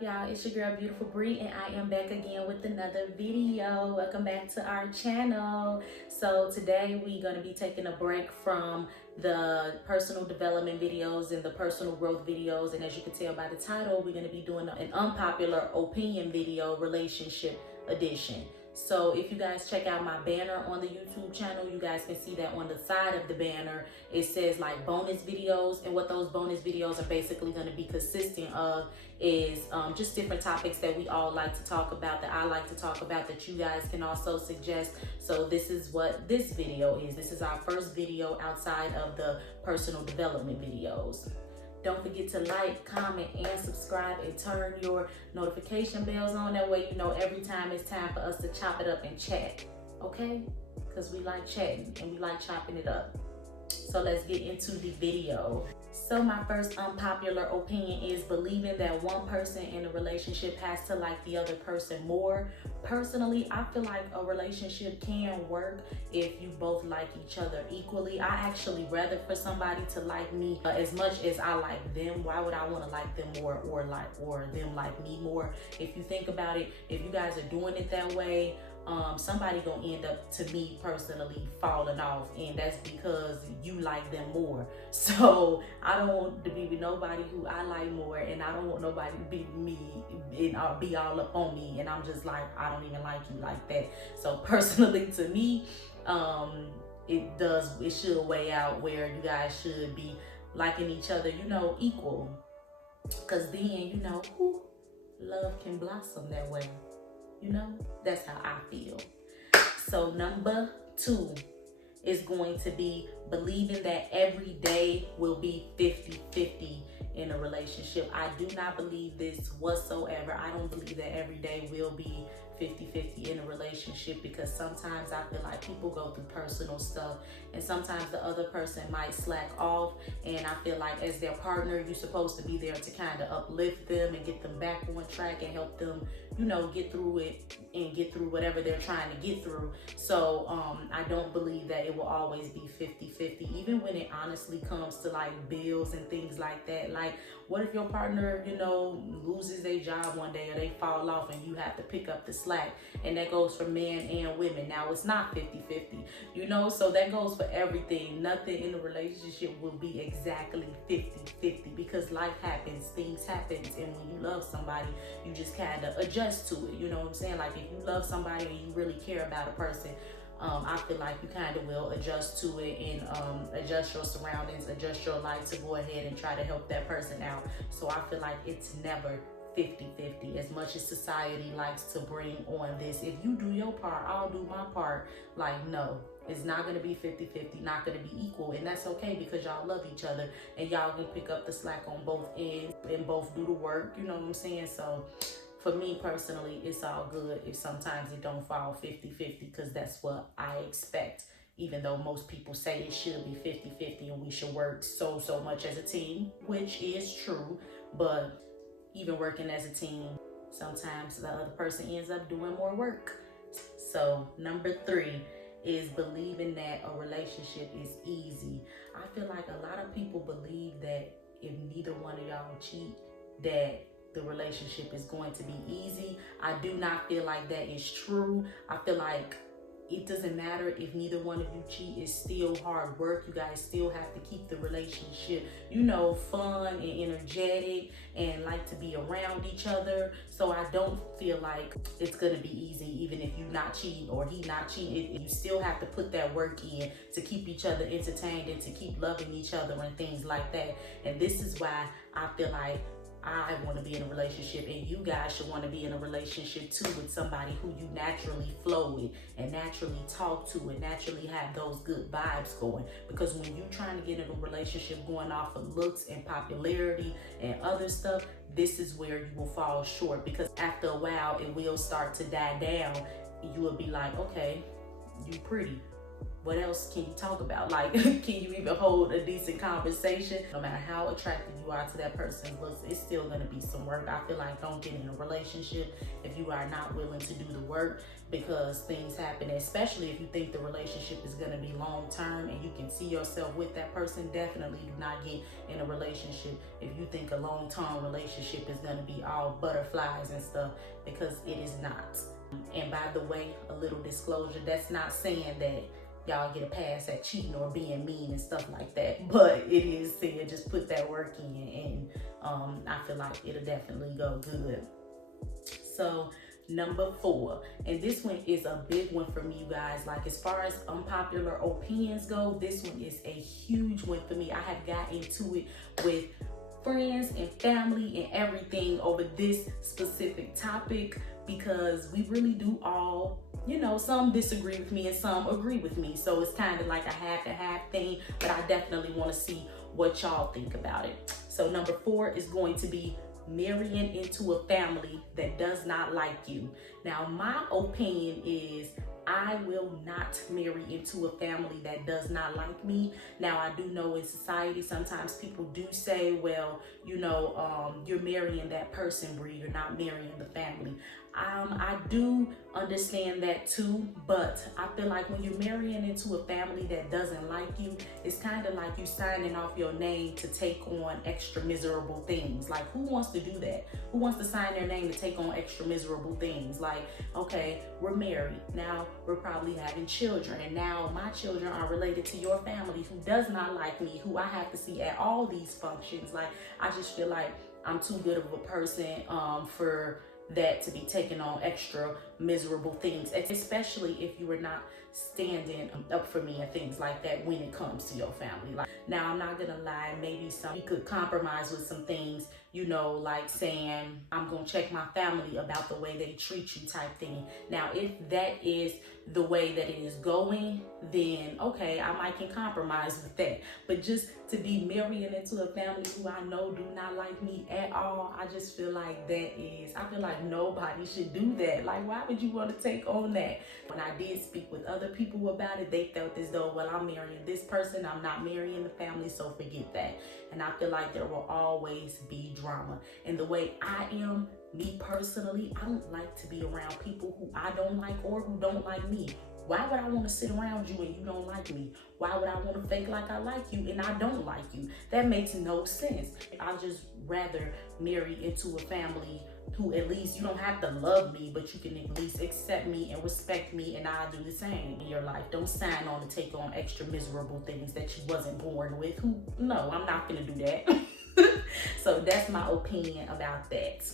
up, y'all? It's your girl Beautiful Bri, and I am back again with another video. Welcome back to our channel. So today we're going to be taking a break from the personal development videos and the personal growth videos, and as you can tell by the title, we're going to be doing an unpopular opinion video, relationship edition. So if you guys check out my banner on the YouTube channel, you guys can see that on the side of the banner it says like bonus videos, and what those bonus videos are basically going to be consisting of is just different topics that we all like to talk about, that I like to talk about, that you guys can also suggest. So this is what this video is. This is our first video outside of the personal development videos. Don't forget to like, comment, and subscribe, and turn your notification bells on. That way you know every time it's time for us to chop it up and chat, okay? Because we like chatting and we like chopping it up. So let's get into the video. So my first unpopular opinion is believing that one person in a relationship has to like the other person more. Personally, I feel like a relationship can work if you both like each other equally. I actually rather for somebody to like me as much as I like them. Why would I want to like them more or them like me more? If you think about it, if you guys are doing it that way, somebody gonna end up, to me personally, falling off, and that's because you like them more. So I don't want to be with nobody who I like more, and I don't want nobody to be with me and be all up on me, and I'm just like, I don't even like you like that. So personally, to me, it should weigh out where you guys should be liking each other, you know, equal, because then, you know, love can blossom that way. You know, that's how I feel. So number 2 is going to be believing that every day will be 50-50 in a relationship. I do not believe this whatsoever. I don't believe that every day will be 50-50 in a relationship, because sometimes I feel like people go through personal stuff, and sometimes the other person might slack off, and I feel like as their partner, you're supposed to be there to kind of uplift them and get them back on track and help them, you know, get through it and get through whatever they're trying to get through. So I don't believe that it will always be 50-50, even when it honestly comes to like bills and things like that. Like, what if your partner, you know, loses their job one day, or they fall off and you have to pick up the slack? And that goes for men and women. Now, it's not 50-50, you know, so that goes for everything. Nothing in a relationship will be exactly 50-50, because life happens, things happen, and when you love somebody, you just kind of adjust to it. You know what I'm saying? Like, if you love somebody and you really care about a person, I feel like you kind of will adjust to it and adjust your surroundings, adjust your life to go ahead and try to help that person out. So I feel like it's never 50-50, as much as society likes to bring on this. If you do your part, I'll do my part. Like, no, it's not going to be 50-50, not going to be equal. And that's okay, because y'all love each other and y'all can pick up the slack on both ends and both do the work. You know what I'm saying? So for me personally, it's all good if sometimes it don't fall 50-50, because that's what I expect. Even though most people say it should be 50-50 and we should work so much as a team, which is true, but even working as a team, sometimes the other person ends up doing more work. So number 3 is believing that a relationship is easy. I feel like a lot of people believe that if neither one of y'all cheat, that the relationship is going to be easy. I do not feel like that is true. I feel like it doesn't matter if neither one of you cheat. It's still hard work. You guys still have to keep the relationship, you know, fun and energetic, and like to be around each other. So I don't feel like it's gonna be easy, even if you not cheating or he not cheating. You still have to put that work in to keep each other entertained and to keep loving each other and things like that. And this is why I feel like I want to be in a relationship, and you guys should want to be in a relationship too, with somebody who you naturally flow with and naturally talk to and naturally have those good vibes going. Because when you're trying to get in a relationship going off of looks and popularity and other stuff, this is where you will fall short, because after a while it will start to die down. You will be like, okay, you pretty, what else can you talk about? Like, can you even hold a decent conversation? No matter how attracted you are to that person's looks, it's still gonna be some work. I feel like don't get in a relationship if you are not willing to do the work, because things happen, especially if you think the relationship is gonna be long term and you can see yourself with that person. Definitely do not get in a relationship if you think a long-term relationship is gonna be all butterflies and stuff, because it is not. And by the way, a little disclosure, that's not saying that y'all get a pass at cheating or being mean and stuff like that, but it is saying just put that work in, and I feel like it'll definitely go good. So number 4, and this one is a big one for me, you guys. Like, as far as unpopular opinions go, this one is a huge one for me. I have got into it with friends and family and everything over this specific topic, because we really do all, some disagree with me and some agree with me. So it's kind of like a half and half thing, but I definitely want to see what y'all think about it. So number 4 is going to be marrying into a family that does not like you. Now, my opinion is I will not marry into a family that does not like me. Now, I do know in society, sometimes people do say, well, you're marrying that person, Bri, you're not marrying the family. I do understand that too, but I feel like when you're marrying into a family that doesn't like you, it's kind of like you signing off your name to take on extra miserable things. Like, who wants to do that? Who wants to sign their name to take on extra miserable things? Like, okay, we're married. Now we're probably having children, and now my children are related to your family who does not like me, who I have to see at all these functions. Like, I just feel like I'm too good of a person for that to be taking on extra miserable things, especially if you are not standing up for me and things like that when it comes to your family. Like, now I'm not gonna lie, maybe you could compromise with some things, like saying I'm gonna check my family about the way they treat you type thing. Now, if that is the way that it is going, then okay, I might can compromise with that. But just to be marrying into a family who I know do not like me at all, I just feel like I feel like nobody should do that. Like, why would you want to take on that? When I did speak with other people about it, they felt as though, well, I'm marrying this person, I'm not marrying the family, so forget that. And I feel like there will always be drama. And the way I am, me personally, I don't like to be around people who I don't like or who don't like me. Why would I want to sit around you and you don't like me? Why would I want to fake like I like you and I don't like you? That makes no sense. I'd just rather marry into a family who at least you don't have to love me, but you can at least accept me and respect me, and I'll do the same in your life. Don't sign on to take on extra miserable things that you wasn't born with. No, I'm not gonna do that. So that's my opinion about that.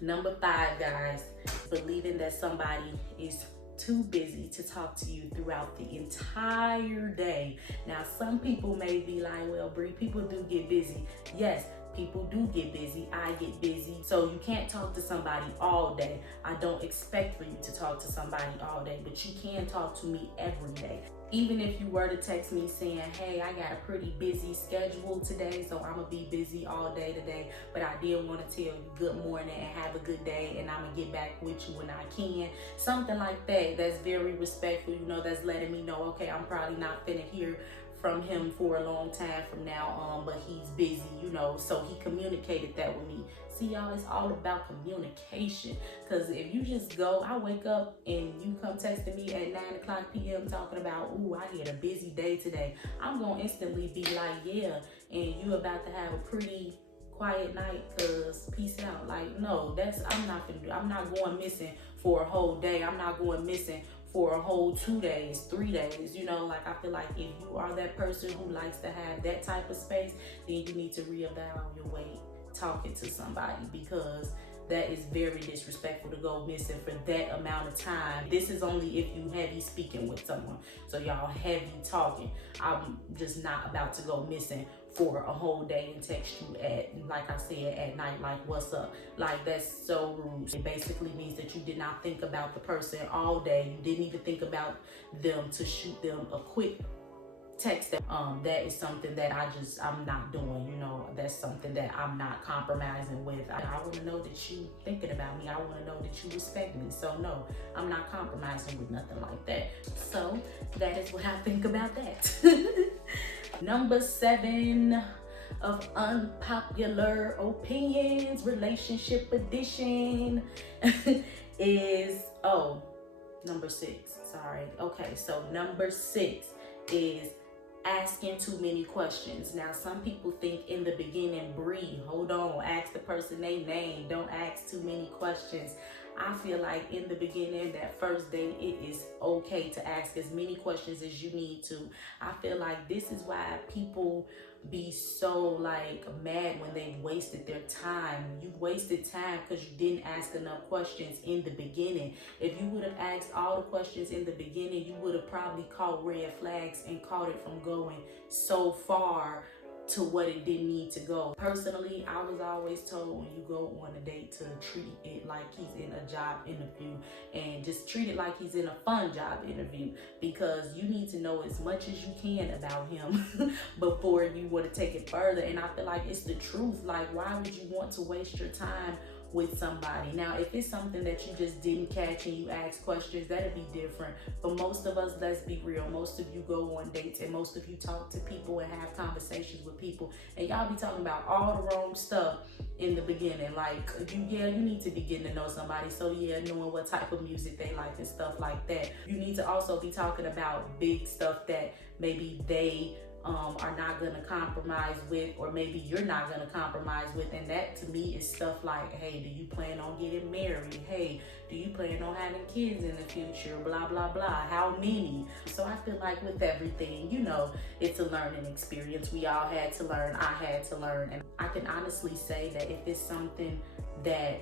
Number 5, guys, believing that somebody is too busy to talk to you throughout the entire day. Now, some people may be like, well, Bri, people do get busy. Yes, people do get busy. I get busy. So you can't talk to somebody all day. I don't expect for you to talk to somebody all day, but you can talk to me every day. Even if you were to text me saying, hey, I got a pretty busy schedule today, so I'm going to be busy all day today, but I did want to tell you good morning and have a good day, and I'm going to get back with you when I can. Something like that, that's very respectful, that's letting me know, okay, I'm probably not finna hear from him for a long time from now on, but he's busy, so he communicated that with me. See, y'all, it's all about communication, because if you just go, I wake up and you come texting me at 9:00 p.m. talking about, ooh, I had a busy day today, I'm gonna instantly be like, yeah, and you about to have a pretty quiet night, cause peace out. Like, no, I'm not going missing for a whole day. I'm not going missing for a whole 2 days, 3 days, like, I feel like if you are that person who likes to have that type of space, then you need to reevaluate your way talking to somebody, because that is very disrespectful to go missing for that amount of time. This is only if you heavy speaking with someone. So y'all heavy talking. I'm just not about to go missing for a whole day and text you at, like I said, at night, like, what's up? Like, that's so rude. It basically means that you did not think about the person all day. You didn't even think about them to shoot them a quick text them. That is something that I'm not doing, you know. That's something that I'm not compromising with. I want to know that you thinking about me. I want to know that you respect me. So no, I'm not compromising with nothing like that. So that is what I think about that. Number 7 of unpopular opinions, relationship edition, is, number 6, sorry. Okay, so number 6 is asking too many questions. Now, some people think in the beginning, Bri, hold on, ask the person their name, don't ask too many questions. I feel like in the beginning, that first date, it is okay to ask as many questions as you need to. I feel like this is why people be so like mad when they wasted their time. You wasted time because you didn't ask enough questions in the beginning. If you would have asked all the questions in the beginning, you would have probably caught red flags and caught it from going so far to what it didn't need to go. Personally, I was always told when you go on a date to treat it like he's in a job interview, and just treat it like he's in a fun job interview, because you need to know as much as you can about him before you want to take it further. And I feel like it's the truth. Like, why would you want to waste your time with somebody? Now, if it's something that you just didn't catch and you ask questions, that'd be different. But most of us, let's be real, most of you go on dates and most of you talk to people and have conversations with people, and y'all be talking about all the wrong stuff in the beginning. Like, you need to be getting to know somebody. So yeah, knowing what type of music they like and stuff like that. You need to also be talking about big stuff that maybe they are not gonna compromise with, or maybe you're not gonna compromise with. And that to me is stuff like, hey, do you plan on getting married? Hey, do you plan on having kids in the future? Blah, blah, blah. How many? So I feel like with everything, you know, it's a learning experience. We all had to learn. I had to learn. And I can honestly say that if it's something that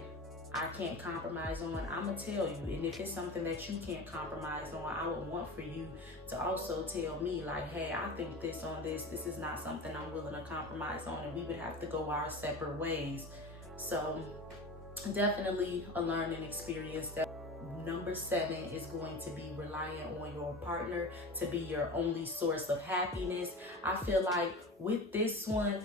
I can't compromise on, I'm gonna tell you. And if it's something that you can't compromise on, I would want for you to also tell me, like, hey, I think this on this is not something I'm willing to compromise on, and we would have to go our separate ways. So definitely a learning experience. That number 7 is going to be relying on your partner to be your only source of happiness. I feel like with this one,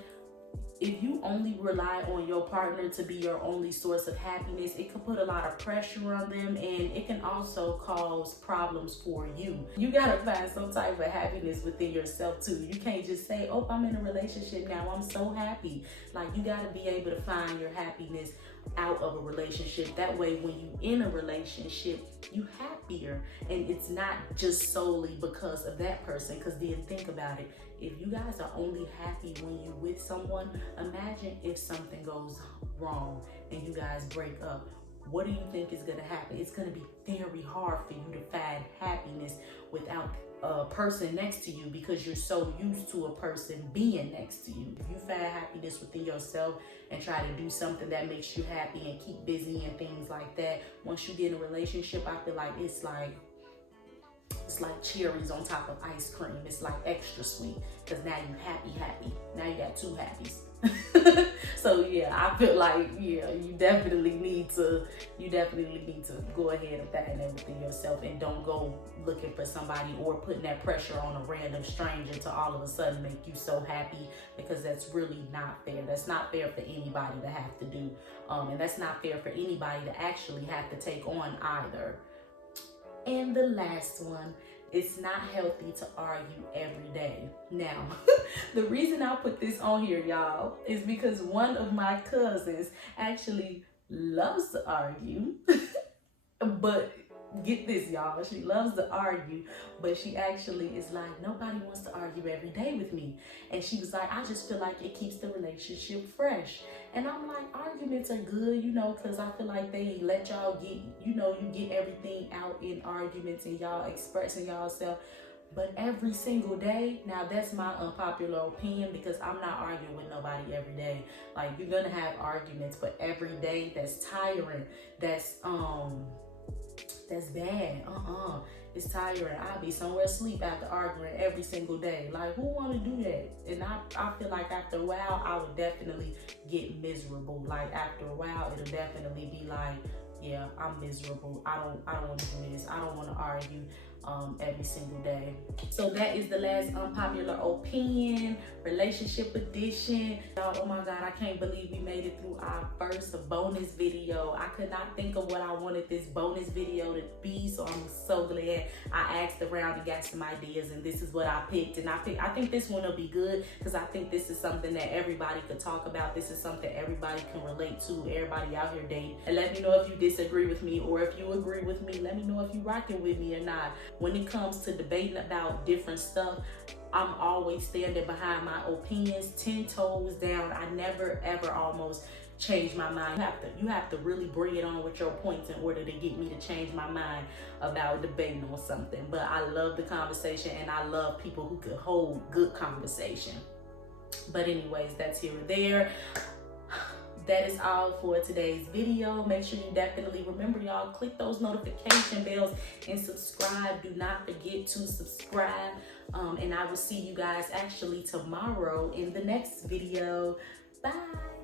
if you only rely on your partner to be your only source of happiness, it can put a lot of pressure on them, and it can also cause problems for you. You gotta find some type of happiness within yourself too. You can't just say, oh, I'm in a relationship now, I'm so happy. Like, you gotta be able to find your happiness out of a relationship. That way, when you in a relationship, you happier, and it's not just solely because of that person. Because then think about it, if you guys are only happy when you with someone, imagine if something goes wrong and you guys break up. What do you think is gonna happen? It's gonna be very hard for you to find happiness without a person next to you, because you're so used to a person being next to you. If you find happiness within yourself and try to do something that makes you happy and keep busy and things like that, once you get in a relationship, I feel like it's like cherries on top of ice cream. It's like extra sweet, because now you happy. Now you got 2 happies. So yeah, I feel like, yeah, you definitely need to go ahead and find that within yourself, and don't go looking for somebody or putting that pressure on a random stranger to all of a sudden make you so happy, because that's really not fair. That's not fair for anybody to have to do, and that's not fair for anybody to actually have to take on either. And the last one, it's not healthy to argue every day. Now, the reason I put this on here, y'all, is because one of my cousins actually loves to argue. But get this, y'all, she loves to argue, but she actually is like, nobody wants to argue every day with me. And she was like, I just feel like it keeps the relationship fresh. And I'm like, arguments are good, you know, because I feel like they let y'all get, you know, you get everything out in arguments and y'all expressing y'allself. But every single day, now that's my unpopular opinion, because I'm not arguing with nobody every day. Like, you're gonna have arguments, but every day, that's tiring. That's bad. It's tiring. I'll be somewhere asleep after arguing every single day. Like, who want to do that? And I feel like after a while, I would definitely get miserable. Like, after a while, it'll definitely be like, yeah, I'm miserable. I don't want to do this. I don't want to argue. every single day. So that is the last unpopular opinion, relationship edition. Y'all, oh my God, I can't believe we made it through our first bonus video. I could not think of what I wanted this bonus video to be, so I'm so glad I asked around and got some ideas, and this is what I picked. And I think this one will be good, because I think this is something that everybody could talk about. This is something everybody can relate to, everybody out here dating. And let me know if you disagree with me, or if you agree with me. Let me know if you rocking with me or not. When it comes to debating about different stuff, I'm always standing behind my opinions, 10 toes down. I never ever almost change my mind. You have to really bring it on with your points in order to get me to change my mind about debating on something. But I love the conversation, and I love people who could hold good conversation. But anyways, that's here or there. That is all for today's video. Make sure you definitely remember, y'all, click those notification bells and subscribe. Do not forget to subscribe. And I will see you guys actually tomorrow in the next video. Bye.